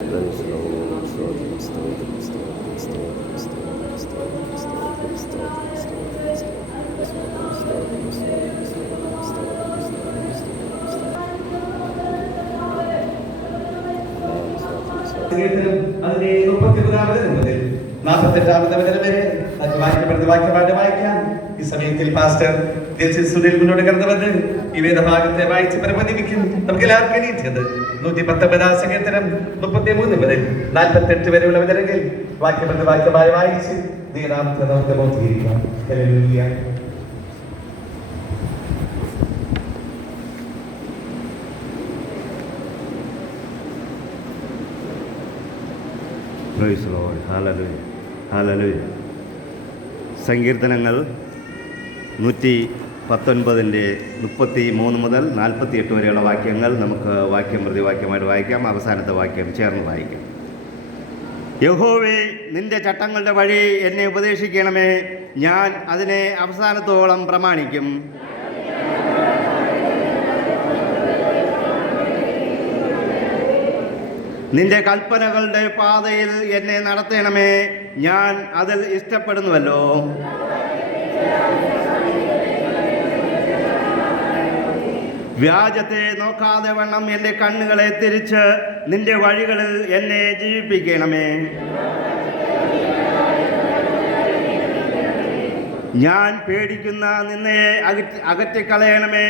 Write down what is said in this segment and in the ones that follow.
അതിന്റെ 48-ാമത്തെ വചനം വരെ വായിക്കപ്പെടുന്ന വാക്യമായിട്ട് വായിക്കാം. ഈ സമയത്തിൽ പാസ്റ്റർ സുനിൽ മുന്നോട്ട് കടന്നു വന്ന് ഈ വേദഭാഗത്തെ വായിച്ച് പ്രബോധിപ്പിക്കും. നമുക്ക് എല്ലാവർക്കും എണീറ്റത് 119-ാം സങ്കീർത്തനം 33 മുതൽ 48 വരെയുള്ള വചനങ്ങൾ വാക്യമായി വായിച്ച് ദൈവനാമത്തെ നമുക്ക് ബോധിപ്പിക്കാം. Hallelujah. Praise the lord. Hallelujah, hallelujah. സങ്കീർത്തനങ്ങൾ 119-33 മുതൽ 48 വരെയുള്ള വാക്യങ്ങൾ നമുക്ക് വാക്യം പ്രതി വാക്യമായിട്ട് വായിക്കാം. അവസാനത്തെ വാക്യം ചേർന്ന് വായിക്കാം. യഹോവേ, നിന്റെ ചട്ടങ്ങളുടെ വഴി എന്നെ ഉപദേശിക്കണമേ, ഞാൻ അതിനെ അവസാനത്തോളം പ്രമാണിക്കും. നിന്റെ കൽപ്പനകളുടെ പാതയിൽ എന്നെ നടത്തണമേ, ഞാൻ അതിൽ ഇഷ്ടപ്പെടുന്നുവല്ലോ. വ്യാജത്തെ നോക്കാതെ വണ്ണം എൻ്റെ കണ്ണുകളെ തിരിച്ച് നിന്റെ വഴികളിൽ എന്നെ ജീവിപ്പിക്കണമേ. ഞാൻ പേടിക്കുന്ന നിന്നെ അകറ്റിക്കളയണമേ,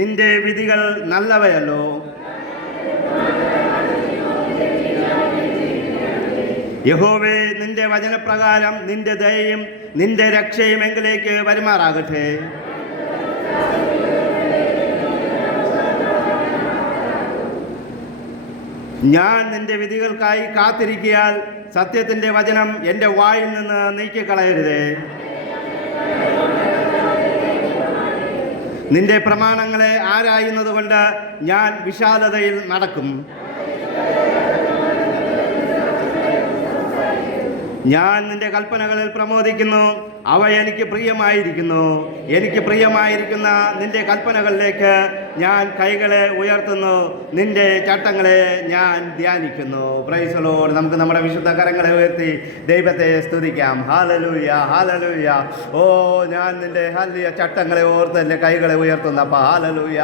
നിന്റെ വിധികൾ നല്ലവയല്ലോ. യഹോവേ, നിന്റെ വചനപ്രകാരം നിന്റെ ദയയും നിന്റെ രക്ഷയും എങ്കിലേക്ക് വരുമാറാകട്ടെ. ഞാൻ നിന്റെ വിധികൾക്കായി കാത്തിരിക്കിയാൽ സത്യത്തിൻ്റെ വചനം എൻ്റെ വായിൽ നിന്ന് നീക്കിക്കളയരുതേ. നിന്റെ പ്രമാണങ്ങളെ ആരായുന്നത് കൊണ്ട് ഞാൻ വിശാലതയിൽ നടക്കും. ഞാൻ നിന്റെ കൽപ്പനകളിൽ പ്രമോദിക്കുന്നു, അവ എനിക്ക് പ്രിയമായിരിക്കുന്നു. എനിക്ക് പ്രിയമായിരിക്കുന്ന നിന്റെ കൽപ്പനകളിലേക്ക് ഞാൻ കൈകളെ ഉയർത്തുന്നു, നിന്റെ ചട്ടങ്ങളെ ഞാൻ ധ്യാനിക്കുന്നു. Praise the lord. നമുക്ക് നമ്മുടെ വിശുദ്ധ കരങ്ങളെ ഉയർത്തി ദൈവത്തെ സ്തുതിക്കാം. Hallelujah, hallelujah. ഓ, ഞാൻ നിന്റെ ഹല്ലേലൂയ ചട്ടങ്ങളെ ഓർത്ത് എൻ്റെ കൈകളെ ഉയർത്തുന്നപ്പാ. ഹല്ലേലൂയ.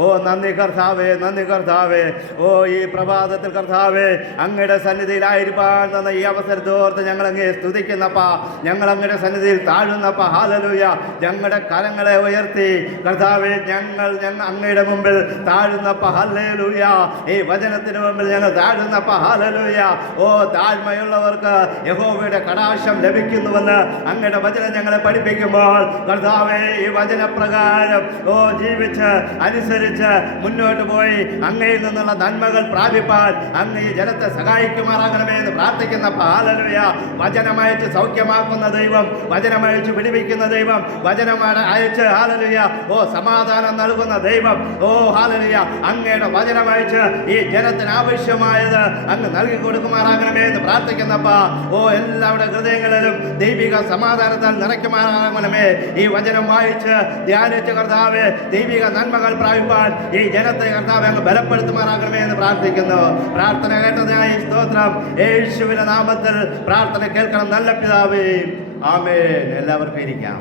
ഓ, നന്ദി കർത്താവേ, നന്ദി കർത്താവേ. ഓ, ഈ പ്രഭാതത്തിൽ കർത്താവേ, അങ്ങയുടെ സന്നിധിയിലായിരിക്കാൻ തന്ന ഈ അവസരത്തെ ഓർത്ത് ഞങ്ങൾ അങ്ങയെ സ്തുതിക്കുന്നപ്പാ. ഞങ്ങൾ അങ്ങയുടെ സന്നിധിയിൽ താഴുന്നപ്പാ. ഹല്ലേലൂയ. ഞങ്ങളുടെ കരങ്ങളെ ഉയർത്തി കർത്താവേ, ഞങ്ങൾ അങ്ങയുടെ മുമ്പിൽ താഴുന്നപ്പാ. ഹല്ലേലൂയ. ഈ വചനത്തിന് മുമ്പിൽ ഞങ്ങൾ താഴുന്നപ്പാ. ഹല്ലേലൂയ. ഓ, താഴ്മയുള്ളവർക്ക് യഹോവയുടെ കടാക്ഷം ലഭിക്കുന്നുവെന്ന് അങ്ങയുടെ വചനം ഞങ്ങളെ പഠിപ്പിക്കുമ്പോൾ കർത്താവേ, ഈ വചനപ്രകാരം ഓ ജീവിച്ച് അനുസരിച്ച് മുന്നോട്ട് പോയി അങ്ങയിൽ നിന്നുള്ള നന്മകൾ പ്രാപിപ്പാൻ അങ്ങ് ഈ ജനത്തെ സഹായിക്കുമാറാകണമേ എന്ന് പ്രാർത്ഥിക്കുന്നപ്പാ. ഹല്ലേലൂയ. വചനമയച്ച് സൗഖ്യമാക്കുന്ന ദൈവം, വചനമയച്ച് പിടിപ്പിക്കുന്ന ദൈവം, വചനമാണ് അയച്ച് ഹല്ലേലൂയ ഓ സമാധാനം നൽകുന്ന ദൈവം. ഓ ഹല്ലേലൂയ. അങ്ങയുടെ വചനമയച്ച് ഈ ജനത്തിന് ആവശ്യമായത് അങ്ങ് നൽകി കൊടുക്കുമാറാകണമേ എന്ന് പ്രാർത്ഥിക്കുന്നപ്പാ. ഓ, എല്ലാവരുടെ ഹൃദയങ്ങളിലും ദൈവിക സമാധാനത്താൽ നിറയ്ക്കുമാറാകണമേ. ഈ വചനം വായിച്ച് ധ്യാനിച്ച് കർത്താവേ, ദൈവിക നന്മകൾ പ്രാപിപ്പാൻ ഈ ജനത്തെ കർത്താവേ അങ്ങ് ബലപ്പെടുത്തുമാറാകണമേ എന്ന് പ്രാർത്ഥിക്കുന്നു. പ്രാർത്ഥന കേട്ടതിനായി സ്തോത്രം. യേശുവിന്റെ നാമത്തിൽ പ്രാർത്ഥന കേൾക്കണം നല്ല പിതാവേ, ആമേൻ. എല്ലാവർക്കും ഇരിക്കാം.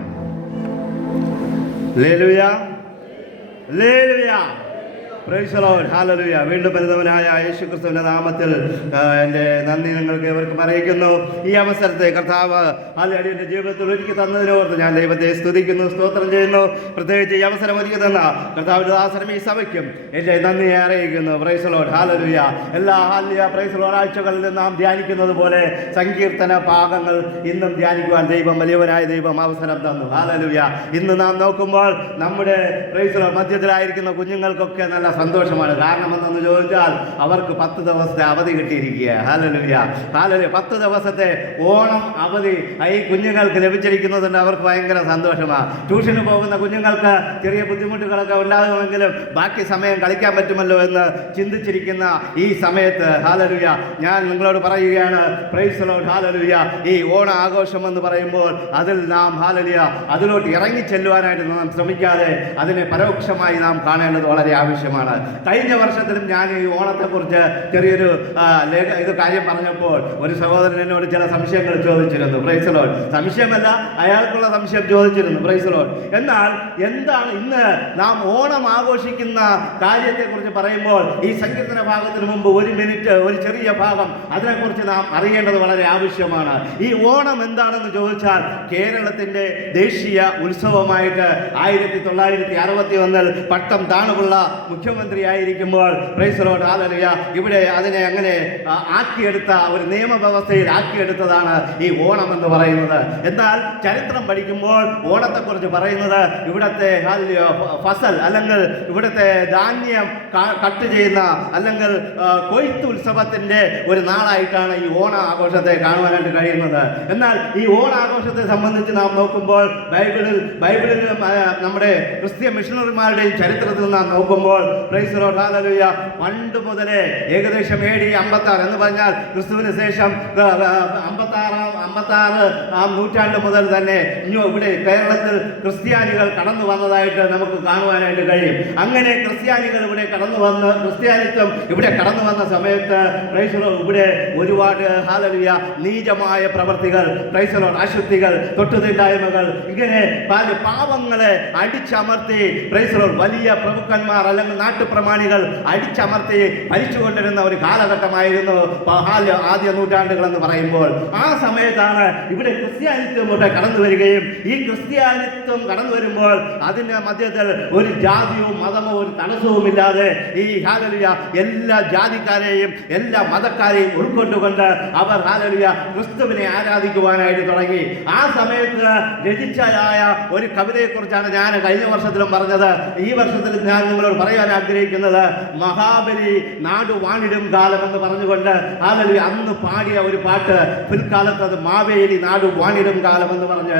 Hallelujah, hallelujah. Praise the lord. Hallelujah. വീണ്ടും പരിതവനായ യേശുക്രിസ്തുവിന്റെ നാമത്തിൽ എൻ്റെ നന്ദി നിങ്ങൾക്ക് ഇവർക്ക് അറിയിക്കുന്നു. ഈ അവസരത്തെ കർത്താവ് എൻ്റെ ജീവിതത്തിൽ ഒരുക്കി തന്നതിനോർത്ത് ഞാൻ ദൈവത്തെ സ്തുതിക്കുന്നു, സ്തോത്രം ചെയ്യുന്നു. പ്രത്യേകിച്ച് ഈ അവസരം ഒരുക്കി തന്ന കർത്താവിൻ്റെ ദാസനും ഈ സഭയ്ക്കും എൻ്റെ നന്ദിയെ അറിയിക്കുന്നു. Price the lord. ഹല്ലേലൂയ. എല്ലാ ഹല്ലേലൂയ പ്രൈസ് ദി ലോർഡ് ആഴ്ചകളിൽ നാം ധ്യാനിക്കുന്നത് പോലെ സങ്കീർത്തന ഭാഗങ്ങൾ ഇന്നും ധ്യാനിക്കുവാൻ ദൈവം, വലിയവനായ ദൈവം അവസരം തന്നു. ഹല്ലേലൂയ. ഇന്ന് നാം നോക്കുമ്പോൾ നമ്മുടെ പ്രൈസ് ദി ലോർഡ് മധ്യത്തിലായിരിക്കുന്ന കുഞ്ഞുങ്ങൾക്കൊക്കെ നല്ല സന്തോഷമാണ്. കാരണം എന്തെന്ന് ചോദിച്ചാൽ അവർക്ക് 10 ദിവസത്തെ അവധി കിട്ടിയിരിക്കുക. Hallelujah, hallelujah. 10 ദിവസത്തെ ഓണം അവധി ഈ കുഞ്ഞുങ്ങൾക്ക് ലഭിച്ചിരിക്കുന്നതുകൊണ്ട് അവർക്ക് ഭയങ്കര സന്തോഷമാണ്. ട്യൂഷന് പോകുന്ന കുഞ്ഞുങ്ങൾക്ക് ചെറിയ ബുദ്ധിമുട്ടുകളൊക്കെ ഉണ്ടാകുമെങ്കിലും ബാക്കി സമയം കളിക്കാൻ പറ്റുമല്ലോ എന്ന് ചിന്തിച്ചിരിക്കുന്ന ഈ സമയത്ത് ഹല്ലേലൂയ ഞാൻ നിങ്ങളോട് പറയുകയാണ്, പ്രൈസ് ദി ലോർഡ്. ഹല്ലേലൂയ. ഈ ഓണ ആഘോഷം എന്ന് പറയുമ്പോൾ അതിൽ നാം ഹല്ലേലൂയ അതിലോട്ട് ഇറങ്ങി ചെല്ലുവാനായിട്ട് നാം ശ്രമിക്കാതെ അതിനെ പരോക്ഷമായി നാം കാണേണ്ടത് വളരെ ആവശ്യമാണ്. ആഘോഷമാണ്. കഴിഞ്ഞ വർഷത്തിലും ഞാൻ ഈ ഓണത്തെക്കുറിച്ച് ചെറിയൊരു കാര്യം പറഞ്ഞപ്പോൾ ഒരു സഹോദരൻ എന്നോട് ചില സംശയങ്ങൾ ചോദിച്ചിരുന്നു. Praise Lord. സംശയമല്ല, അയാൾക്കുള്ള സംശയം ചോദിച്ചിരുന്നു. Praise Lord. എന്നാൽ എന്താണ് ഇന്ന് നാം ഓണം ആഘോഷിക്കുന്ന കാര്യത്തെക്കുറിച്ച് പറയുമ്പോൾ ഈ സങ്കീർത്തന ഭാഗത്തിന് മുമ്പ് ഒരു മിനിറ്റ് ഒരു ചെറിയ ഭാഗം അതിനെക്കുറിച്ച് നാം അറിയേണ്ടത് വളരെ ആവശ്യമാണ്. ഈ ഓണം എന്താണെന്ന് ചോദിച്ചാൽ കേരളത്തിന്റെ ദേശീയ ഉത്സവമായിട്ട് 1961 പട്ടം താണുപിള്ള മുഖ്യമന്ത്രിയായിരിക്കുമ്പോൾ പ്രൈസ് ലോർഡ് ഹല്ലേലൂയ ഇവിടെ അതിനെ അങ്ങനെ ആക്കിയെടുത്ത ഒരു നിയമവ്യവസ്ഥയിൽ ആക്കിയെടുത്തതാണ് ഈ ഓണം എന്ന് പറയുന്നത്. എന്നാൽ ചരിത്രം പഠിക്കുമ്പോൾ ഓണത്തെക്കുറിച്ച് പറയുന്നത് ഇവിടുത്തെ ഫസൽ അല്ലെങ്കിൽ ഇവിടുത്തെ ധാന്യം കട്ട് ചെയ്യുന്ന അല്ലെങ്കിൽ കൊയ്ത്ത് ഉത്സവത്തിന്റെ ഒരു നാളായിട്ടാണ് ഈ ഓണ ആഘോഷത്തെ കാണുവാനായിട്ട് കഴിയുന്നത്. എന്നാൽ ഈ ഓണാഘോഷത്തെ സംബന്ധിച്ച് നാം നോക്കുമ്പോൾ ബൈബിളിൽ നമ്മുടെ ക്രിസ്ത്യൻ മിഷണറിമാരുടെയും ചരിത്രത്തിൽ നാം നോക്കുമ്പോൾ പ്രൈസ് ലോർഡ് ഹല്ലേലൂയ പണ്ട് മുതലേ ഏകദേശം AD 56 എന്ന് പറഞ്ഞാൽ ക്രിസ്തുവിന് ശേഷം 56 നൂറ്റാണ്ട് മുതൽ തന്നെ ഇവിടെ കേരളത്തിൽ ക്രിസ്ത്യാനികൾ കടന്നു വന്നതായിട്ട് നമുക്ക് കാണുവാനായിട്ട് കഴിയും. അങ്ങനെ ക്രിസ്ത്യാനികൾ ഇവിടെ ക്രിസ്ത്യാനിത്വം ഇവിടെ കടന്നു വന്ന സമയത്ത് പ്രൈസ് ലോർഡ് ഇവിടെ ഒരുപാട് ഹല്ലേലൂയ നീചമായ പ്രവർത്തികൾ, പ്രൈസ് ലോർഡ് അശുദ്ധികൾ, തൊട്ടുതീണ്ടായ്മകൾ, ഇങ്ങനെ പല പാവങ്ങളെ അടിച്ചമർത്തി പ്രൈസ് ലോർഡ് വലിയ പ്രഭുക്കന്മാർ അല്ലെങ്കിൽ നാട്ടുപ്രമാണികൾ അടിച്ചമർത്തി ഭരിച്ചുകൊണ്ടിരുന്ന ഒരു കാലഘട്ടമായിരുന്നു ആദ്യ നൂറ്റാണ്ടുകൾ എന്ന് പറയുമ്പോൾ. ആ സമയത്താണ് ഇവിടെ ക്രിസ്ത്യാനിത്വം ഇവിടെ കടന്നു വരികയും ഈ ക്രിസ്ത്യാനിത്വം കടന്നു വരുമ്പോൾ അതിന്റെ മധ്യത്തിൽ ഒരു ജാതിയോ മതമോ ഒരു തടസ്സവുമില്ലാതെ ഈ ഹല്ലേലൂയ എല്ലാ ജാതിക്കാരെയും എല്ലാ മതക്കാരെയും ഉൾക്കൊണ്ടുകൊണ്ട് അവർ ഹല്ലേലൂയ ക്രിസ്തുവിനെ ആരാധിക്കുവാനായിട്ട് തുടങ്ങി. ആ സമയത്ത് രചിച്ചതായ ഒരു കവിതയെക്കുറിച്ചാണ് ഞാൻ കഴിഞ്ഞ വർഷത്തിലും പറഞ്ഞത്. ഈ വർഷത്തിൽ ഞാൻ നിങ്ങളോട് പറയാൻ ആഗ്രഹിക്കുന്നത് മഹാബലി നാട് വാണിടും കാലം എന്ന് പറഞ്ഞുകൊണ്ട് ഹല്ലേലൂയ അന്ന് പാടിയ ഒരു പാട്ട് പിൽക്കാലത്ത് അത് മാവേലി നാട് വാണിടും കാലം എന്ന് പറഞ്ഞ്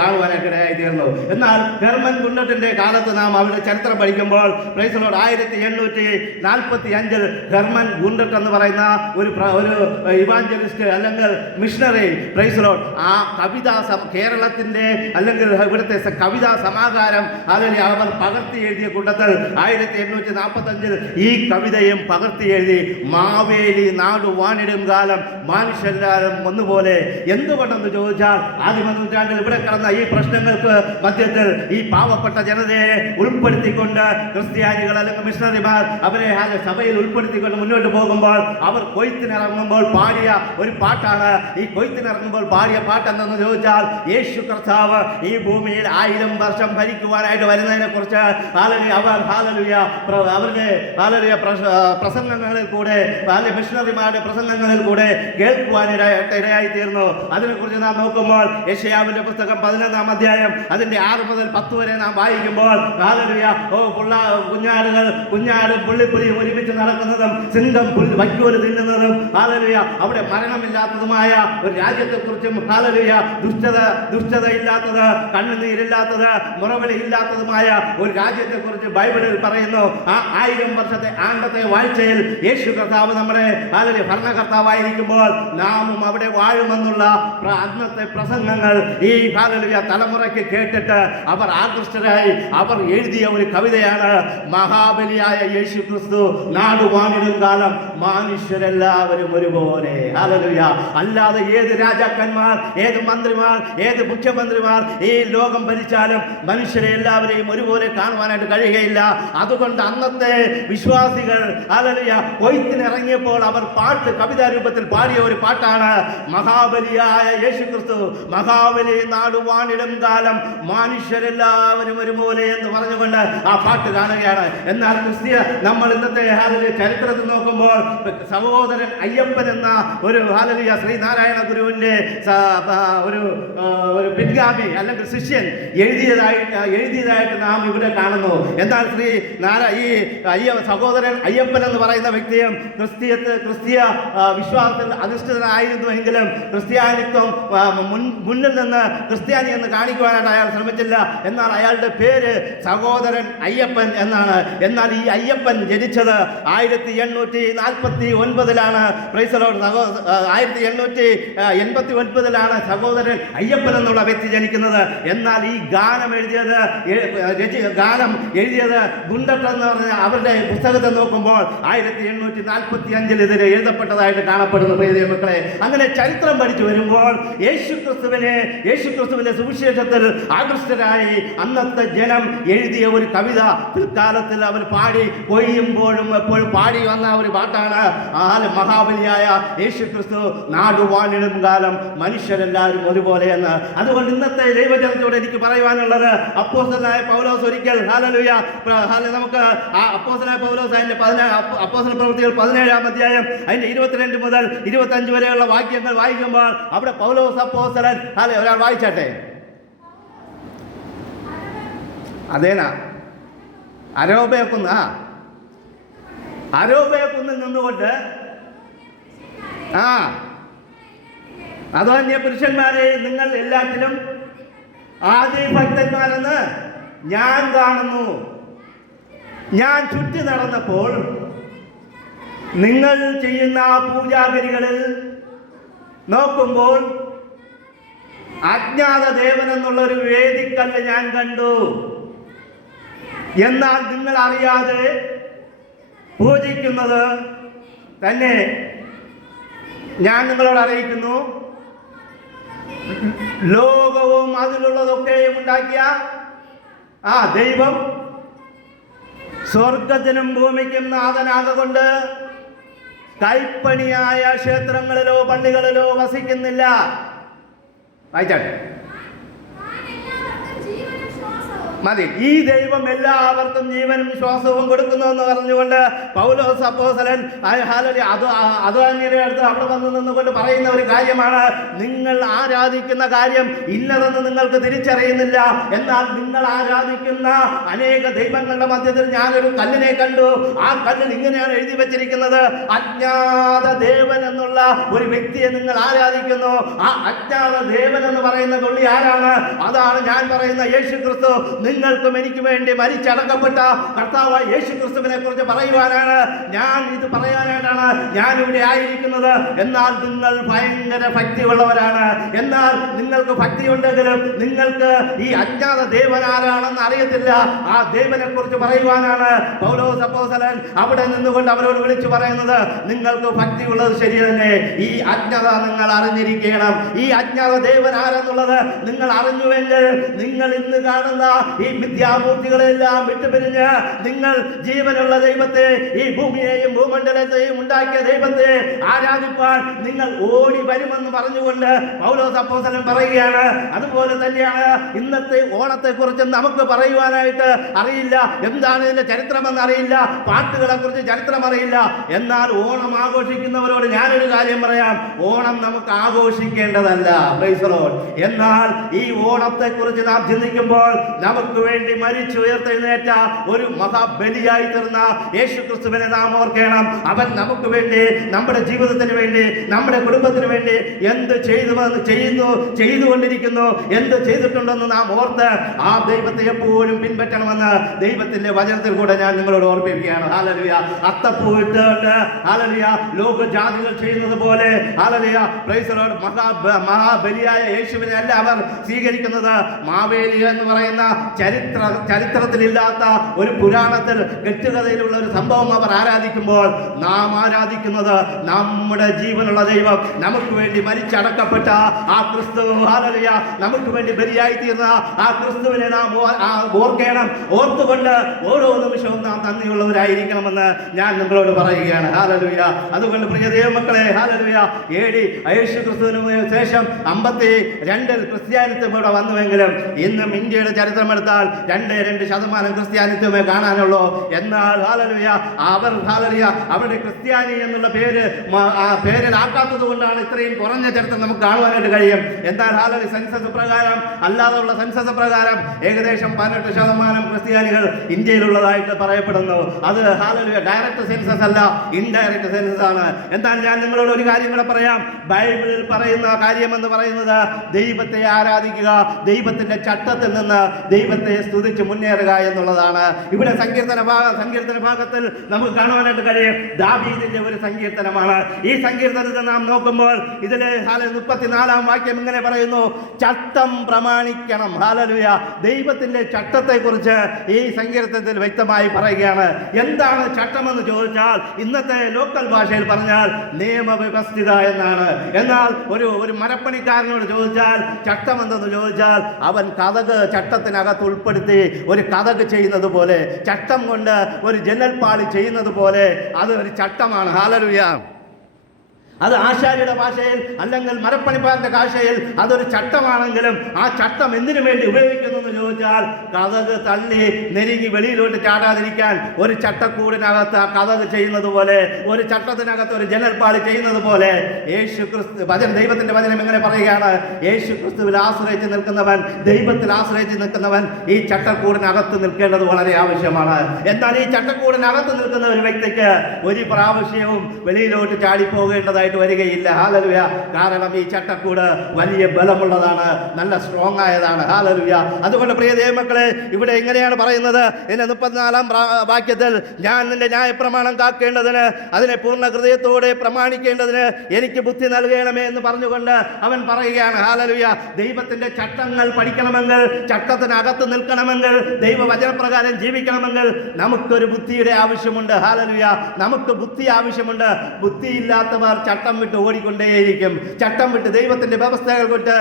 കാണുവാനായിട്ട് ഇടയായി തീർന്നു. എന്നാൽ ഹെർമൻ ഗുണ്ടറ്റിന്റെ കാലത്ത് നാം അവരുടെ ചരിത്രം പഠിക്കുമ്പോൾ പ്രൈസ് ലോർഡ് 1845 ഹെർമൻ ഗുണ്ടറ്റ് എന്ന് പറയുന്ന ഒരു ഇവാഞ്ചലിസ്റ്റ് അല്ലെങ്കിൽ മിഷണറി പ്രൈസ് ലോർഡ് ആ കവിതാ കേരളത്തിന്റെ അല്ലെങ്കിൽ ഇവിടുത്തെ കവിതാ സമാഹാരം അല്ലെങ്കിൽ അവർ പകർത്തി എഴുതിയ കൂട്ടത്തിൽ 1845 ഈ കവിതയും പകർത്തി എഴുതി മാവേലി നാട് വാണിടും കാലം മനുഷ്യരെല്ലാവരും ഒന്നുപോലെ. എന്തുകൊണ്ടെന്ന് ചോദിച്ചാൽ ആദിമ നൂറ്റാണ്ടിൽ ഇവിടെ കടന്ന ഈ പ്രശ്നങ്ങൾക്ക് മധ്യത്തിൽ ഈ പാവപ്പെട്ട ജനതയെ ഉൾപ്പെടുത്തിക്കൊണ്ട് ക്രിസ്ത്യാനികൾ അല്ലെങ്കിൽ മിഷണറിമാർ അവരെ സഭയിൽ ഉൾപ്പെടുത്തിക്കൊണ്ട് മുന്നോട്ട് പോകുമ്പോൾ അവർ കൊയ്ത്തിനിറങ്ങുമ്പോൾ പാടിയ ഒരു പാട്ടാണ്. ഈ കൊയ്ത്തിനിറങ്ങുമ്പോൾ പാടിയ പാട്ട് എന്തെന്ന് ചോദിച്ചാൽ യേശു കർത്താവ് ഈ ഭൂമിയിൽ 1000 വർഷം ഭരിക്കുവാനായിട്ട് വരുന്നതിനെ കുറിച്ച് അവരുടെ പ്രസംഗങ്ങളിൽ കൂടെ മിഷണറിമാരുടെ പ്രസംഗങ്ങളിൽ കൂടെ കേൾക്കുവാനിടയായി തീർന്നു. അതിനെക്കുറിച്ച് നാം നോക്കുമ്പോൾ യെശയ്യാവിന്റെ പുസ്തകം 11-ാം അധ്യായം അതിന്റെ 6 മുതൽ 10 വരെ നാം വായിക്കുമ്പോൾ കുഞ്ഞാടും പുള്ളിപ്പുലിയും ഒരുമിച്ച് നടക്കുന്നതും സിംഹം വൈക്കോല് തിന്നുന്നതും അവിടെ മരണമില്ലാത്തതുമായ ഒരു രാജ്യത്തെക്കുറിച്ചും ദുഷ്ടത ഇല്ലാത്തത്, കണ്ണുനീരില്ലാത്തത്, മുറവിളി ഇല്ലാത്തതുമായ ഒരു രാജ്യത്തെക്കുറിച്ച് ബൈബിളിൽ പറയുന്നു. ആ 1000 വർഷത്തെ ആണ്ടത്തെ വാഴ്ചയിൽ യേശു കർത്താവ് നമ്മുടെ ഭരണകർത്താവായിരിക്കുമ്പോൾ നാമും അവിടെ വാഴുമെന്നുള്ള അന്നത്തെ പ്രസംഗങ്ങൾ ഈ തലമുറയ്ക്ക് കേട്ടിട്ട് അവർ ആകൃഷ്ടരായി അവർ എഴുതിയ ഒരു കവിതയാണ് മഹാബലിയായ യേശു ക്രിസ്തു നാട് വാണിടും കാലം മനുഷ്യരെല്ലാവരും ഒരുപോലെ. ഹല്ലേലൂയ. അല്ലാതെ ഏത് രാജാക്കന്മാർ, ഏത് മന്ത്രിമാർ, ഏത് മുഖ്യമന്ത്രിമാർ ഈ ലോകം ഭരിച്ചാലും മനുഷ്യരെ എല്ലാവരെയും ഒരുപോലെ കാണുവാനായിട്ട് കഴിയുകയില്ല. അതുകൊണ്ട് അന്നത്തെ വിശ്വാസികൾ ഹല്ലേലൂയ കൊയ്ത്തിനിറങ്ങിയപ്പോൾ അവർ കവിതാ രൂപത്തിൽ പാടിയ ഒരു പാട്ടാണ് മഹാബലിയായ യേശു ക്രിസ്തു മഹാബലി നാട് വാണിടും കാലം മനുഷ്യരെല്ലാവരും ഒരുപോലെ എന്ന് പറഞ്ഞുകൊണ്ട് ആ പാട്ട് കാണുകയാണ്. എന്നാൽ നമ്മൾ ഇന്നത്തെ ചരിത്രത്തിൽ നോക്കുമ്പോൾ സഹോദരൻ അയ്യപ്പൻ എന്ന ഒരു ശ്രീനാരായണ ഗുരുവിന്റെ ഒരു പിൻഗാമി അല്ലെങ്കിൽ ശിഷ്യൻ എഴുതിയതായിട്ട് നാം ഇവിടെ കാണുന്നു. എന്നാൽ സഹോദരൻ അയ്യപ്പൻ എന്ന് പറയുന്ന വ്യക്തിയും ക്രിസ്തീയ വിശ്വാസത്തിൽ അധിഷ്ഠിതനായിരുന്നുവെങ്കിലും ക്രിസ്ത്യാനിത്വം മുന്നിൽ നിന്ന് ക്രിസ്ത്യാനി എന്ന് കാണിക്കുവാനായിട്ട് അയാൾ ശ്രമിച്ചില്ല. എന്നാൽ അയാളുടെ പേര് സഹോദരൻ അയ്യപ്പൻ എന്നാണ്. എന്നാൽ ഈ അയ്യപ്പൻ ജനിച്ചത് 1849-ലാണ്. 1889-ലാണ് സഹോദരൻ അയ്യപ്പൻ എന്നുള്ള വ്യക്തി ജനിക്കുന്നത്. എന്നാൽ ഈ ഗാനം എഴുതിയത് ഗുണ്ട എന്ന് പറഞ്ഞ അവരുടെ പുസ്തകത്തെ നോക്കുമ്പോൾ 1845 ഇതിൽ എഴുതപ്പെട്ടതായിട്ട് കാണപ്പെടുന്നു. പ്രിയ മക്കളെ, അങ്ങനെ ചരിത്രം പഠിച്ചു വരുമ്പോൾ യേശുക്രിസ്തുവിന്റെ സുവിശേഷത്തിൽ ആകൃഷ്ടരായി അന്നത്തെ ജനം എഴുതിയ ഒരു കവിത പിൽക്കാലത്തിൽ അവർ പാടി കൊയ്യുമ്പോഴും എപ്പോഴും പാടി വന്ന ഒരു പാട്ടാണ് മഹാബലിയായ യേശുക്രിസ്തു നാടുവാണിടും കാലം മനുഷ്യരെല്ലാവരും ഒരുപോലെ എന്ന്. അതുകൊണ്ട് ഇന്നത്തെ ദൈവജനത്തോട് എനിക്ക് പറയുവാനുള്ളത്, അപ്പോസ്തലനായ പൗലോസ് ഒരിക്കൽ നമുക്ക് അപ്പോസ്തലനായ പൗലോസ് അതിന്റെ അപ്പോസ്തല പ്രവൃത്തികൾ 17-ാം അധ്യായം അതിന്റെ 22 മുതൽ 25 വരെയുള്ള വാക്യങ്ങൾ വായിക്കുമ്പോൾ അവിടെ പൗലോസ് അപ്പോസ്തലൻ ഒരാൾ വായിച്ചാട്ടെ. അതേനാ അരോബയക്കുന്നിൽ നിന്നുകൊണ്ട് അതോ അന്യ പുരുഷന്മാരെ, നിങ്ങൾ എല്ലാത്തിലും ആദ്യ ഭക്തന്മാരെന്ന് ഞാൻ കാണുന്നു. ഞാൻ ചുറ്റി നടന്നപ്പോൾ നിങ്ങൾ ചെയ്യുന്ന പൂജാഗിരികളിൽ നോക്കുമ്പോൾ അജ്ഞാത ദേവൻ എന്നുള്ള ഒരു വേദിക്കല്ല് ഞാൻ കണ്ടു. എന്നാൽ നിങ്ങൾ അറിയാതെ പൂജിക്കുന്നത് തന്നെ ഞാൻ നിങ്ങളോട് അറിയിക്കുന്നു. ലോകവും അതിലുള്ളതൊക്കെയും ഉണ്ടാക്കിയ ആ ദൈവം സ്വർഗത്തിനും ഭൂമിക്കും നാഥനാകൊണ്ട് കൈപ്പണിയായ ക്ഷേത്രങ്ങളിലോ പള്ളികളിലോ വസിക്കുന്നില്ല. വായിച്ചാട്ടെ, മതി. ഈ ദൈവം എല്ലാവർക്കും ജീവനും ശ്വാസവും കൊടുക്കുന്നു എന്ന് പറഞ്ഞുകൊണ്ട് പൗലോസ് അപ്പോസ്തലൻ അടുത്ത് അവിടെ വന്നു നിന്നുകൊണ്ട് പറയുന്ന ഒരു കാര്യമാണ്, നിങ്ങൾ ആരാധിക്കുന്ന കാര്യം ഇന്നതെന്ന് നിങ്ങൾക്ക് തിരിച്ചറിയുന്നില്ല. എന്നാൽ നിങ്ങൾ ആരാധിക്കുന്ന അനേക ദൈവങ്ങളുടെ മധ്യത്തിൽ ഞാനൊരു കല്ലിനെ കണ്ടു. ആ കല്ലിൽ ഇങ്ങനെയാണ് എഴുതി വെച്ചിരിക്കുന്നത്, അജ്ഞാത ദേവൻ എന്നുള്ള ഒരു വ്യക്തിയെ നിങ്ങൾ ആരാധിക്കുന്നു. ആ അജ്ഞാത ദേവൻ എന്ന് പറയുന്ന പുള്ളി ആരാണ്? അതാണ് ഞാൻ പറയുന്ന യേശുക്രിസ്തു. നിങ്ങൾക്കും എനിക്ക് വേണ്ടി മരിച്ചടക്കപ്പെട്ട കർത്താവായ യേശുക്രിസ്തുവിനെ കുറിച്ച് പറയുവാനാണ് ഞാൻ ഇത് പറയാനായിട്ടാണ് ഞാൻ ഇവിടെ ആയിരിക്കുന്നത്. എന്നാൽ നിങ്ങൾ ഭയങ്കര ഭക്തിയുള്ളവരാണ്. എന്നാൽ നിങ്ങൾക്ക് ഭക്തി ഉണ്ടെങ്കിലും നിങ്ങൾക്ക് ഈ അജ്ഞാത ദേവൻ ആരാണെന്ന് അറിയത്തില്ല. ആ ദേവനെ കുറിച്ച് പറയുവാനാണ് പൗലോസ് അപ്പോസ്തലൻ അവിടെ നിന്നുകൊണ്ട് അവരോട് വിളിച്ചു പറയുന്നത്, നിങ്ങൾക്ക് ഭക്തിയുള്ളത് ശരി തന്നെ, ഈ അജ്ഞത നിങ്ങൾ അറിഞ്ഞിരിക്കണം. ഈ അജ്ഞാത ദേവൻ ആരെന്നുള്ളത് നിങ്ങൾ അറിഞ്ഞുവെങ്കിൽ നിങ്ങൾ ഇന്ന് കാണുന്ന ഈ മിഥ്യാമൂർത്തികളെല്ലാം വിട്ടുപിരിഞ്ഞ് നിങ്ങൾ ജീവനുള്ള ദൈവത്തെ, ഈ ഭൂമിയെയും ഭൂമണ്ഡലത്തെയും ഉണ്ടാക്കിയ ദൈവത്തെ ആരാധിപ്പാൻ നിങ്ങൾ ഓടി വരുമെന്ന് പറഞ്ഞുകൊണ്ട് പൗലോസ് അപ്പോസ്തലൻ പറയുകയാണ്. അതുപോലെ തന്നെയാണ് ഇന്നത്തെ ഓണത്തെ കുറിച്ച് നമുക്ക് പറയുവാനായിട്ട് അറിയില്ല. എന്താണ് ഇതിന്റെ ചരിത്രമെന്ന് അറിയില്ല, പാട്ടുകളെ കുറിച്ച് ചരിത്രം അറിയില്ല. എന്നാൽ ഓണം ആഘോഷിക്കുന്നവരോട് ഞാനൊരു കാര്യം പറയാം, ഓണം നമുക്ക് ആഘോഷിക്കേണ്ടതല്ല. Price the Lord. എന്നാൽ ഈ ഓണത്തെ കുറിച്ച് നാം ചിന്തിക്കുമ്പോൾ നമുക്ക് വേണ്ടി മരിച്ചു ഉയർത്തെഴുന്നേറ്റ ഒരു മഹാബലിയായി തീർന്ന യേശുക്രിസ്തുവിനെ നാം ഓർക്കണം. അവൻ നമുക്ക് വേണ്ടി, നമ്മുടെ ജീവിതത്തിന് വേണ്ടി, നമ്മുടെ കുടുംബത്തിന് വേണ്ടി എന്ത് ചെയ്തുകൊണ്ടിരിക്കുന്നു, എന്ത് ചെയ്തിട്ടുണ്ടെന്ന് നാം ഓർത്ത് ആ ദൈവത്തെ എപ്പോഴും പിൻപറ്റണമെന്ന് ദൈവത്തിന്റെ വചനത്തിൽ കൂടെ ഞാൻ നിങ്ങളോട് ഓർമ്മിപ്പിക്കുകയാണ്. ഹല്ലേലൂയ. അത്തപ്പൂ ഇട്ടുകൊണ്ട് ഹല്ലേലൂയ ലോകജാതികൾ ചെയ്യുന്നത് പോലെ ഹല്ലേലൂയ പ്രൈസ് ദി ലോർഡ് മഹാബലിയായ യേശുവിനെ അല്ല അവർ സ്വീകരിക്കുന്നത്. മാവേലി എന്ന് പറയുന്ന ചരിത്രത്തിലില്ലാത്ത ഒരു പുരാണത്തിൽ കെട്ടുകഥയിലുള്ള ഒരു സംഭവം അവർ ആരാധിക്കുമ്പോൾ നാം ആരാധിക്കുന്നത് നമ്മുടെ ജീവനുള്ള ദൈവം, നമുക്ക് വേണ്ടി മരിച്ചടക്കപ്പെട്ട ആ ക്രിസ്തു, ഹല്ലേലൂയ, നമുക്ക് വേണ്ടി ബലിയായി തീർന്ന ആ ക്രിസ്തുവിനെ നാം ഓർക്കണം. ഓർത്തുകൊണ്ട് ഓരോ നിമിഷവും നാം നന്ദിയുള്ളവരായിരിക്കണമെന്ന് ഞാൻ നിങ്ങളോട് പറയുകയാണ്. ഹല്ലേലൂയ. അതുകൊണ്ട് പ്രിയ ദൈവമക്കളെ, ഹല്ലേലൂയ, യേശു ക്രിസ്തുവിന് ശേഷം 52 ക്രിസ്ത്യാനിത്വം ഇവിടെ വന്നുവെങ്കിലും ഇന്നും ഇന്ത്യയുടെ ചരിത്രം എടുത്താൽ 2% ക്രിസ്ത്യാനിത്വമേ കാണാനുള്ളൂ. എന്നാൽ ഹല്ലേലൂയ അവർ ഹല്ലേലൂയ അവരുടെ ക്രിസ്ത്യാനി എന്നുള്ള പേരിലാക്കാത്തത് കൊണ്ടാണ് ഇത്രയും കുറഞ്ഞ ചരിത്രം നമുക്ക് കാണുവാനായിട്ട് കഴിയും. എന്നാൽ ഹല്ലേലൂയ സെൻസസ് പ്രകാരം, അല്ലാതെയുള്ള സെൻസസ് പ്രകാരം ഏകദേശം 18% ക്രിസ്ത്യാനികൾ ഇന്ത്യയിലുള്ളതായിട്ട് പറയപ്പെടുന്നു. അത് ഹല്ലേലൂയ ഡയറക്റ്റ് സെൻസസ് അല്ല, ഇൻഡയറക്റ്റ് സെൻസസ് ആണ്. എന്നാൽ ഞാൻ നിങ്ങളോട് ഒരു കാര്യം കൂടെ പറയാം. ബൈബിളിൽ പറയുന്ന കാര്യമെന്ന് പറയുന്നത് ദൈവത്തെ ആരാധിക്കുക, ദൈവത്തിന്റെ ചട്ടത്തിൽ നിന്ന്, ദൈവ ദൈവത്തെ സ്തുതിച്ച് മുന്നേറുക എന്നുള്ളതാണ്. ഇവിടെ സങ്കീർത്തന ഭാഗത്തിൽ നമുക്ക് കാണുവാനായിട്ട് കഴിയും ദാവീദിന്റെ ഒരു സങ്കീർത്തനമാണ്. ഈ സങ്കീർത്തനത്തെ നാം നോക്കുമ്പോൾ ഇതിലെ 34-ാം വാക്യം ഇങ്ങനെ പറയുന്നു, ചട്ടം പ്രമാണിക്കണം. ഹല്ലേലൂയ. ദൈവത്തിന്റെ ചട്ടത്തെ കുറിച്ച് ഈ സങ്കീർത്തനത്തിൽ വ്യക്തമായി പറയുകയാണ്. എന്താണ് ചട്ടമെന്ന് ചോദിച്ചാൽ ഇന്നത്തെ ലോക്കൽ ഭാഷയിൽ പറഞ്ഞാൽ നിയമവ്യവസ്ഥിത എന്നാണ്. എന്നാൽ ഒരു മരപ്പണിക്കാരനോട് ചോദിച്ചാൽ ചട്ടം എന്തെന്ന് ചോദിച്ചാൽ അവൻ കതക് ചട്ടത്തിനകത്ത് ഉൾപ്പെടുത്തി ഒരു കതക് ചെയ്യുന്നത് പോലെ, ചട്ടം കൊണ്ട് ഒരു ജനൽപ്പാളി ചെയ്യുന്നത് പോലെ അത് ഒരു ചട്ടമാണ്. ഹല്ലേലൂയ. അത് ആശാരിയുടെ ഭാഷയിൽ അല്ലെങ്കിൽ മരപ്പണിക്കാരന്റെ ഭാഷയിൽ അതൊരു ചട്ടമാണെങ്കിലും ആ ചട്ടം എന്തിനു വേണ്ടി ഉപയോഗിക്കുന്നു എന്ന് ചോദിച്ചാൽ കതക് തള്ളി നെരുങ്ങി വെളിയിലോട്ട് ചാടാതിരിക്കാൻ ഒരു ചട്ടക്കൂടിനകത്ത് ആ കതക് ചെയ്യുന്നത് പോലെ, ഒരു ചട്ടത്തിനകത്ത് ഒരു ജനൽപ്പാളി ചെയ്യുന്നത് പോലെ യേശു ക്രിസ്തു ദൈവത്തിന്റെ വചനം എങ്ങനെ പറയുകയാണ്, യേശു ക്രിസ്തുവിൽ ആശ്രയിച്ച് നിൽക്കുന്നവൻ, ദൈവത്തിൽ ആശ്രയിച്ച് നിൽക്കുന്നവൻ ഈ ചട്ടക്കൂടിനകത്ത് നിൽക്കേണ്ടത് വളരെ ആവശ്യമാണ്. എന്നാൽ ഈ ചട്ടക്കൂടിനകത്ത് നിൽക്കുന്ന ഒരു വ്യക്തിക്ക് ഒരു പ്രാവശ്യവും വെളിയിലോട്ട് ചാടിപ്പോകേണ്ടതായിട്ട് വരികയില്ല. ഹല്ലേലൂയ. കാരണം ഈ ചട്ടക്കൂട് വലിയ ബലമുള്ളതാണ്, നല്ല സ്ട്രോങ് ആയതാണ്. ഹല്ലേലൂയ. അതുകൊണ്ട് പ്രിയ ദൈവമക്കളെ, ഇവിടെ എങ്ങനെയാണ് പറയുന്നത്? 34-ാം വാക്യത്തിൽ ഞാൻ നിന്റെ ന്യായപ്രമാണം കാക്കേണ്ടതിന്, അതിനെ പൂർണ്ണ ഹൃദയത്തോടെ പ്രമാണിക്കേണ്ടതിന് എനിക്ക് ബുദ്ധി നൽകണമേ എന്ന് പറഞ്ഞുകൊണ്ട് അവൻ പറയുകയാണ്. ഹല്ലേലൂയ. ദൈവത്തിന്റെ ചട്ടങ്ങൾ പഠിക്കണമെങ്കിൽ, ചട്ടത്തിനകത്ത് നിൽക്കണമെങ്കിൽ, ദൈവവചനപ്രകാരം ജീവിക്കണമെങ്കിൽ നമുക്കൊരു ബുദ്ധിയുടെ ആവശ്യമുണ്ട്. ഹല്ലേലൂയ. നമുക്ക് ബുദ്ധി ആവശ്യമുണ്ട്. ബുദ്ധിയില്ലാത്തവർ ചട്ടം വിട്ട് ഓടിക്കൊണ്ടേയിരിക്കും. ചട്ടം വിട്ട് ദൈവത്തിന്റെ വ്യവസ്ഥകൾ വിട്ട്,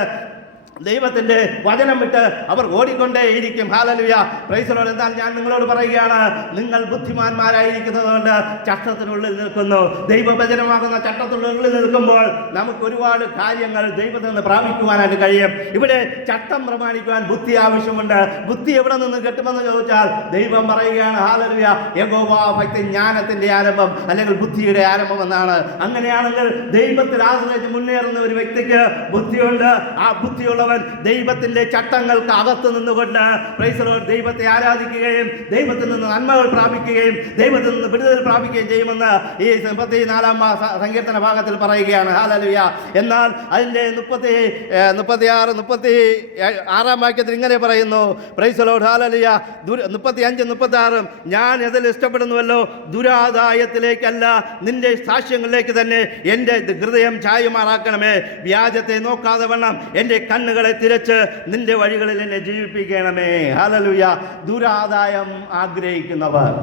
ദൈവത്തിന്റെ വചനം വിട്ട് അവർ ഓടിക്കൊണ്ടേയിരിക്കും. ഹല്ലേലൂയ. Praise the Lord. എന്നാൽ ഞാൻ നിങ്ങളോട് പറയുകയാണ്, നിങ്ങൾ ബുദ്ധിമാന്മാരായിരിക്കുന്നത് കൊണ്ട് ചട്ടത്തിനുള്ളിൽ നിൽക്കുന്നു. ദൈവവചനമാകുന്ന ചട്ടത്തിനുള്ളിൽ നിൽക്കുമ്പോൾ നമുക്ക് ഒരുപാട് കാര്യങ്ങൾ ദൈവത്തിൽ നിന്ന് പ്രാപിക്കുവാനായിട്ട് കഴിയും. ഇവിടെ ചട്ടം പ്രമാണിക്കുവാൻ ബുദ്ധി ആവശ്യമുണ്ട്. ബുദ്ധി എവിടെ നിന്ന് കിട്ടുമെന്ന് ചോദിച്ചാൽ ദൈവം പറയുകയാണ്, ഹല്ലേലൂയ, യഹോവ ഭക്തി ജ്ഞാനത്തിന്റെ ആരംഭം അല്ലെങ്കിൽ ബുദ്ധിയുടെ ആരംഭം എന്നാണ്. അങ്ങനെയാണെങ്കിൽ ദൈവത്തിൽ ആശ്രയിച്ച് മുന്നേറുന്ന ഒരു വ്യക്തിക്ക് ബുദ്ധിയുണ്ട്. ആ ബുദ്ധിയുള്ളവൻ ദൈവത്തിന്റെ ചട്ടങ്ങൾക്ക് അകത്ത് നിന്നുകൊണ്ട് പ്രൈസ് ദി ലോർഡ് ദൈവത്തെ ആരാധിക്കുകയും ദൈവത്തിൽ നിന്ന് നന്മകൾ പ്രാപിക്കുകയും ദൈവത്തിൽ നിന്ന് വിടുതൽ പ്രാപിക്കുകയും ചെയ്യുമെന്ന് ഈ 34-ാം സങ്കീർത്തന ഭാഗത്തിൽ പറയുകയാണ്. ഹല്ലേലൂയ. എന്നാൽ അതിന്റെ 36-36 വാക്യത്തിൽ ഇങ്ങനെ പറയുന്നു, പ്രൈസ് ദി ലോർഡ്. ഹല്ലേലൂയ. 35-36 ഞാൻ അതിൽ ഇഷ്ടപ്പെടുന്നുവല്ലോ, ദുരാദായത്തിലേക്കല്ല നിന്റെ സാക്ഷ്യങ്ങളിലേക്ക് തന്നെ എൻ്റെ ഹൃദയം ചായുമാറാക്കണമേ. വ്യാജത്തെ നോക്കാതെ വണ്ണം എൻ്റെ കണ്ണുകളെ തിരച്ച് നിന്റെ വഴികളിൽ എന്നെ ജീവിപ്പിക്കണമേ. ഹല്ലേലൂയ. ദുരാദായം ആഗ്രഹിക്കുന്നവർ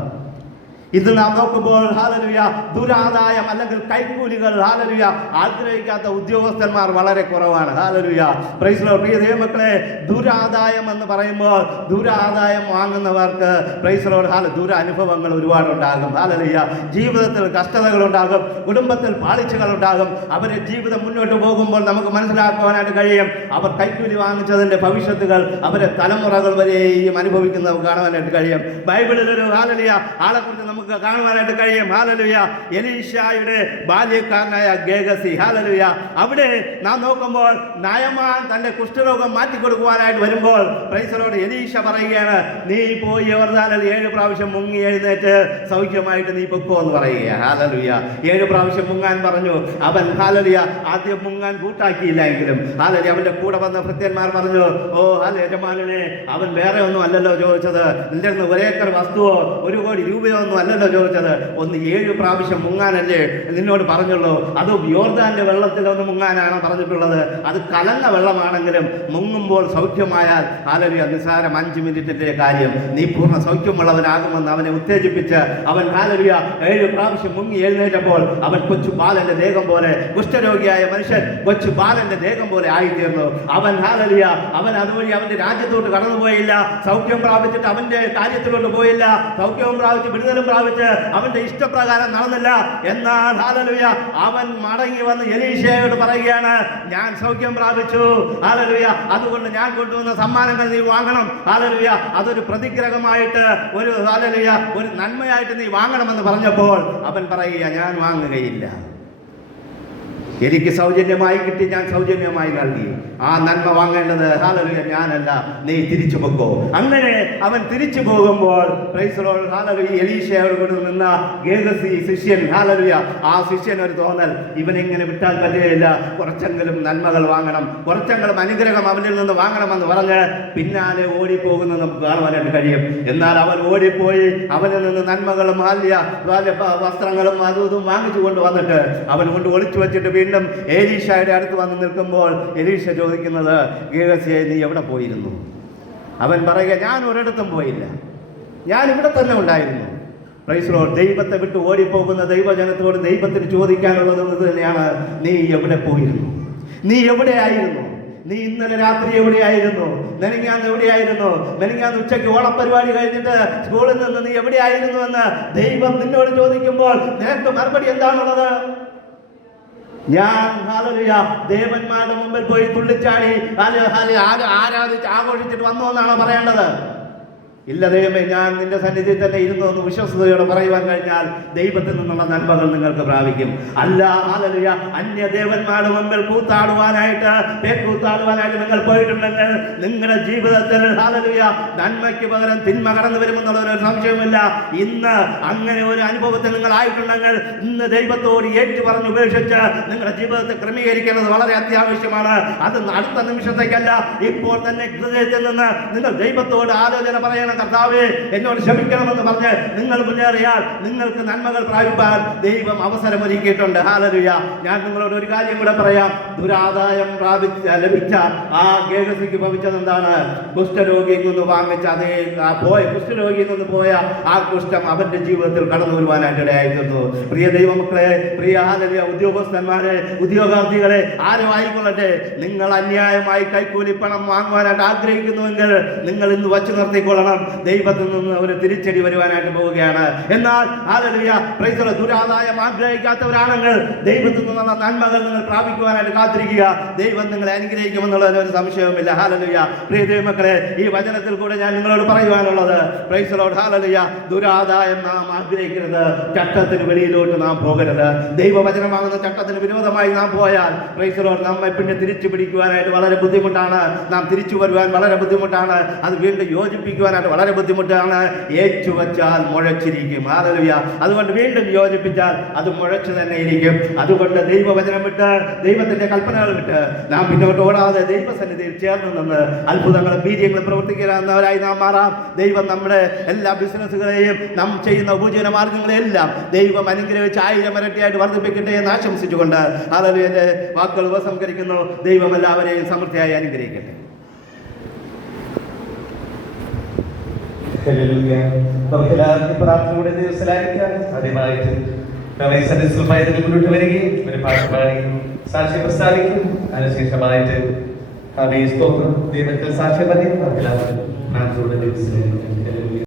ഇത് നാം നോക്കുമ്പോൾ ഹല്ലേലൂയ ദുരാദായം അല്ലെങ്കിൽ കൈക്കൂലികൾ ഹല്ലേലൂയ ആഗ്രഹിക്കാത്ത ഉദ്യോഗസ്ഥന്മാർ വളരെ കുറവാണ്. ഹല്ലേലൂയ. Praise the lord. പ്രിയ ദൈവമക്കളെ, ദുരാദായം എന്ന് പറയുമ്പോൾ ദുരാദായം വാങ്ങുന്നവർക്ക് പ്രൈസ് ദി ലോർഡ് ദുരനുഭവങ്ങൾ ഒരുപാടുണ്ടാകും. ഹല്ലേലൂയ. ജീവിതത്തിൽ കഷ്ടതകളുണ്ടാകും, കുടുംബത്തിൽ പാളിച്ചകളുണ്ടാകും. അവരുടെ ജീവിതം മുന്നോട്ട് പോകുമ്പോൾ നമുക്ക് മനസ്സിലാക്കുവാനായിട്ട് കഴിയും അവർ കൈക്കൂലി വാങ്ങിച്ചതിൻ്റെ ഭവിഷ്യത്തുകൾ അവരെ തലമുറകൾ വരെയും അനുഭവിക്കുന്നത് കാണുവാനായിട്ട് കഴിയും. ബൈബിളിൽ ഒരു ഹല്ലേലൂയ ആളെക്കുറിച്ച് നമുക്ക് കാണുവാനായിട്ട് കഴിയും. ഹല്ലേലൂയ. എലീശായുടെ ബാല്യക്കാരനായ ഗേഹസി. ഹല്ലേലൂയ. അവിടെ നാം നോക്കുമ്പോൾ നയമാൻ തന്റെ കുഷ്ഠരോഗം മാറ്റിക്കൊടുക്കുവാനായിട്ട് വരുമ്പോൾ പ്രൈസ് ദി ലോർഡ് എലീശ പറയുകയാണ്, നീ പോയി യോർദാനിൽ 7 പ്രാവശ്യം മുങ്ങി എഴുന്നേറ്റ് സൗഖ്യമായിട്ട് നീ പൊക്കോ എന്ന് പറയുക. ഹല്ലേലൂയ. 7 പ്രാവശ്യം മുങ്ങാൻ പറഞ്ഞു. അവൻ ഹല്ലേലൂയ ആദ്യം മുങ്ങാൻ കൂട്ടാക്കിയില്ല എങ്കിലും ഹല്ലേലൂയ അവന്റെ കൂടെ വന്ന ഭൃത്യന്മാർ പറഞ്ഞു, ഓ യജമാനനെ, അവൻ വേറെ ഒന്നും അല്ലല്ലോ ചോദിച്ചത്, നിന്റെ അടുത്ത് 1 ഏക്കർ വസ്തുവോ 1 കോടി രൂപയോ ഒന്നും അല്ലല്ലോ ചോദിച്ചത്, ഒന്ന് 7 പ്രാവശ്യം മുങ്ങാനല്ലേ നിന്നോട് പറഞ്ഞുള്ളൂ. അതും യോർദാന്റെ വെള്ളത്തിലൊന്ന് മുങ്ങാനാണ് പറഞ്ഞിട്ടുള്ളത്. അത് കലങ്ങ വെള്ളമാണെങ്കിലും മുങ്ങുമ്പോൾ സൗഖ്യമായാൽ ഹല്ലേലൂയ നിസ്സാരം 5 മിനിറ്റിന്റെ കാര്യം. നീ പൂർണ്ണ സൗഖ്യമുള്ളവനാകുമെന്ന് അവനെ ഉത്തേജിപ്പിച്ച് അവൻ ഹല്ലേലൂയ 7 പ്രാവശ്യം മുങ്ങി എഴുന്നേറ്റപ്പോൾ അവൻ കൊച്ചു ബാലന്റെ ദേഹം പോലെ, കുഷ്ഠരോഗിയായ മനുഷ്യൻ കൊച്ചു ബാലന്റെ ദേഹം പോലെ ആയിത്തീർന്നു. അവൻ ഹല്ലേലൂയ അവൻ അതുവഴി അവന്റെ രാജ്യത്തോട്ട് കടന്നുപോയില്ല. സൗഖ്യം പ്രാപിച്ചിട്ട് അവന്റെ കാര്യത്തിലോട്ട് പോയില്ല. സൗഖ്യവും പ്രാപിച്ച് വിടുതലും പ്രാപിച്ച് അവന്റെ ഇഷ്ടപ്രകാരം നടന്നില്ല. എന്നാൽ ഹല്ലേലൂയ അവൻ മടങ്ങി വന്ന് എലീശയോട് പറയുകയാണ്, ഞാൻ സൗഖ്യം പ്രാപിച്ചു. ഹല്ലേലൂയ. അതുകൊണ്ട് ഞാൻ കൊണ്ടുവന്ന സമ്മാനങ്ങൾ നീ വാങ്ങണം. ഹല്ലേലൂയ. അതൊരു പ്രതിഗ്രഹമായിട്ട് ഒരു ഹല്ലേലൂയ ഒരു നന്മയായിട്ട് നീ വാങ്ങണമെന്ന് പറഞ്ഞപ്പോൾ അവൻ പറയുക, ഞാൻ വാങ്ങുകയില്ല. എനിക്ക് സൗജന്യമായി കിട്ടി, ഞാൻ സൗജന്യമായി നൽകി. ആ നന്മ വാങ്ങേണ്ടത് ഹല്ലേലൂയ ഞാനല്ല, നീ തിരിച്ചു പോകോ. അങ്ങനെ അവൻ തിരിച്ചു പോകുമ്പോൾ പ്രൈസ് ദി ലോർഡ് ഹല്ലേലൂയ എലീശയോട് കൂടെ നിന്ന ഗേഹസി ശിഷ്യൻ ഹല്ലേലൂയ ആ ശിഷ്യൻ ഒരു തോന്നൽ, ഇവനെങ്ങനെ വിട്ടാൽ പറ്റുകയില്ല, കുറച്ചെങ്കിലും നന്മകൾ വാങ്ങണം, കുറച്ചെങ്കിലും അനുഗ്രഹം അവനിൽ നിന്ന് വാങ്ങണമെന്ന് പറഞ്ഞ് പിന്നാലെ ഓടിപ്പോകുന്നത് നമുക്ക് കാണുവാനായിട്ട് കഴിയും. എന്നാൽ അവൻ ഓടിപ്പോയി അവനിൽ നിന്ന് നന്മകളും വസ്ത്രങ്ങളും അതും ഇതും വാങ്ങിച്ചു കൊണ്ട് വന്നിട്ട് അവൻ കൊണ്ട് ഒളിച്ചു വെച്ചിട്ട് വീണ്ടും എലീശയുടെ അടുത്ത് വന്ന് നിൽക്കുമ്പോൾ എലീശ ചോദിക്കുന്നത്, ഗേഹസിയെ നീ എവിടെ പോയിരുന്നു? അവൻ പറയുക, ഞാൻ ഒരിടത്തും പോയില്ല, ഞാൻ ഇവിടെ തന്നെ ഉണ്ടായിരുന്നു. Price the Lord. ദൈവത്തെ വിട്ട് ഓടിപ്പോകുന്ന ദൈവജനത്തോട് ദൈവത്തിന് ചോദിക്കാനുള്ളത് തന്നെയാണ്, നീ എവിടെ പോയിരുന്നു? നീ എവിടെയായിരുന്നു? നീ ഇന്നലെ രാത്രി എവിടെയായിരുന്നു? മെനങ്ങാന്ന് എവിടെയായിരുന്നു? മെനങ്ങാന്ന് ഉച്ചയ്ക്ക് ഓണപ്പരിപാടി കഴിഞ്ഞിട്ട് സ്കൂളിൽ നിന്ന് നീ എവിടെയായിരുന്നു എന്ന് ദൈവം നിന്നോട് ചോദിക്കുമ്പോൾ നിനക്ക് മറുപടി എന്താണുള്ളത്? ഞാൻ ഹല്ലേലൂയ ദേവന്മാരുടെ മുമ്പിൽ പോയി തുള്ളിച്ചാടി ആരാധിച്ച് ആഘോഷിച്ചിട്ട് വന്നു എന്നാണ് പറയേണ്ടത്? ഇല്ല ദൈവമേ, ഞാൻ നിന്റെ സന്നിധിയിൽ തന്നെ ഇരുന്നു എന്ന് വിശ്വസ്തയോടെ പറയുവാൻ കഴിഞ്ഞാൽ ദൈവത്തിൽ നിന്നുള്ള നന്മകൾ നിങ്ങൾക്ക് പ്രാപിക്കും. അല്ല ഹല്ലേലൂയ അന്യ ദേവന്മാരുടെ മുമ്പിൽ കൂത്താടുവാനായിട്ട് നിങ്ങൾ പോയിട്ടുണ്ടെങ്കിൽ നിങ്ങളുടെ ജീവിതത്തിൽ ഹല്ലേലൂയ നന്മയ്ക്ക് പകരം തിന്മ കടന്നു വരുമെന്നുള്ള ഒരു സംശയമില്ല. ഇന്ന് അങ്ങനെ ഒരു അനുഭവത്തിൽ നിങ്ങൾ ആയിട്ടുണ്ടെങ്കിൽ ഇന്ന് ദൈവത്തോട് ഏറ്റു പറഞ്ഞ് ഉപേക്ഷിച്ച് നിങ്ങളുടെ ജീവിതത്തെ ക്രമീകരിക്കുന്നത് വളരെ അത്യാവശ്യമാണ്. അത് അടുത്ത നിമിഷത്തേക്കല്ല, ഇപ്പോൾ തന്നെ ഹൃദയത്തിൽ നിന്ന് നിങ്ങൾ ദൈവത്തോട് ആലോചന പറയണം. കർത്താവേ, എന്നോട് ക്ഷമിക്കണമെന്ന് പറഞ്ഞ് നിങ്ങൾ മുന്നേറിയാൽ നിങ്ങൾക്ക് നന്മകൾ പ്രാപിപ്പാൻ ദൈവം അവസരമൊരുക്കിയിട്ടുണ്ട്. ഹല്ലേലൂയ. ഞാൻ നിങ്ങളോട് ഒരു കാര്യം കൂടെ പറയാം. ദുരാദായം ലഭിച്ച ആ ഗേഹസിക്ക് ഭവിച്ചത് എന്താണ്? കുഷ്ഠരോഗിയിൽ നിന്ന് വാങ്ങിച്ച അതേ കുഷ്ഠരോഗിയിൽ നിന്ന് പോയ ആ കുഷ്ഠം അവന്റെ ജീവിതത്തിൽ കടന്നു വരുവാനായിട്ട് ഇടയായിരുന്നു. പ്രിയ ദൈവമക്കളെ, പ്രിയ ഹല്ലേലൂയ ഉദ്യോഗസ്ഥന്മാരെ, ഉദ്യോഗാർത്ഥികളെ, ആരും ആയിക്കൊള്ളട്ടെ, നിങ്ങൾ അന്യായമായി കൈക്കൂലി പണം വാങ്ങുവാനായിട്ട് ആഗ്രഹിക്കുന്നുവെങ്കിൽ നിങ്ങൾ ഇന്ന് വച്ചു നിർത്തിക്കൊള്ളണം. ദൈവത്തിൽ നിന്ന് ഒരു തിരിച്ചടി വരുവാനായിട്ട് പോവുകയാണ്. എന്നാൽ ഹല്ലേലൂയ പ്രൈസ് ദി ലോർഡ് ദുരാദായം ആഗ്രഹിക്കാത്തവരാണെങ്കിൽ ദൈവത്തിൽ നിന്നുള്ള നന്മകൾ നിങ്ങൾ പ്രാപിക്കുവാനായിട്ട് കാത്തിരിക്കുക. ദൈവം നിങ്ങളെ അനുഗ്രഹിക്കുമെന്നുള്ളതിന് ഒരു സംശയവുമില്ല. ഹല്ലേലൂയ. പ്രിയ ദൈവമക്കളെ, ഈ വചനത്തിൽ കൂടെ ഞാൻ നിങ്ങളോട് പറയുവാനുള്ളത് പ്രൈസ് ദി ലോർഡ് ഹല്ലേലൂയ ദുരാദായം നാം ആഗ്രഹിക്കരുത്. ചട്ടത്തിന് വെളിയിലോട്ട് നാം പോകരുത്. ദൈവവചനമാകുന്ന ചട്ടത്തിന് വിരോധമായി നാം പോയാൽ പ്രൈസ് ദി ലോർഡ് നമ്മെ പിന്നെ തിരിച്ചു പിടിക്കുവാനായിട്ട് വളരെ ബുദ്ധിമുട്ടാണ്. നാം തിരിച്ചു വരുവാൻ വളരെ ബുദ്ധിമുട്ടാണ്. അത് വീണ്ടും യോജിപ്പിക്കുവാനായിട്ട് വളരെ ബുദ്ധിമുട്ടാണ്. ഏറ്റുവച്ചാൽ മുഴച്ചിരിക്കും. ഹല്ലേലൂയ. അതുകൊണ്ട് വീണ്ടും യോജിപ്പിച്ചാൽ അത് മുഴച്ചു തന്നെ ഇരിക്കും. അതുകൊണ്ട് ദൈവവചനം വിട്ട് ദൈവത്തിന്റെ കൽപ്പനകൾ വിട്ട് നാം പിന്നോട്ട് ഓടാതെ ദൈവസന്നിധിയിൽ ചേർന്ന് നിന്ന് അത്ഭുതങ്ങളും വീര്യങ്ങളും പ്രവർത്തിക്കുന്നവരായി നാം മാറാം. ദൈവം നമ്മുടെ എല്ലാ ബിസിനസ്സുകളെയും നാം ചെയ്യുന്ന ഉപജീവന മാർഗങ്ങളെല്ലാം ദൈവം അനുഗ്രഹിച്ച് 1000 ഇരട്ടിയായിട്ട് വർദ്ധിപ്പിക്കട്ടെ എന്ന് ആശംസിച്ചുകൊണ്ട് ഹല്ലേലൂയ വാക്കുകൾ ഉപസംഹരിക്കുന്നു. ദൈവം എല്ലാവരെയും സമൃദ്ധിയായി അനുഗ്രഹിക്കട്ടെ. നമുക്കെല്ലാവർക്കും പ്രാർത്ഥനയുടെ ദിവസത്തിലായിരിക്കാം. ആദ്യമായിട്ട് മുന്നോട്ട് വരികയും ഒരു പാട്ട് പാടി സാക്ഷ്യം പ്രസ്താവിക്കും. അതിനുശേഷമായിട്ട് ദൈവത്തിൽ സാക്ഷ്യം പറയും. എല്ലാവരും പ്രാർത്ഥനയുടെ ദിവസത്തിലായിരിക്കും.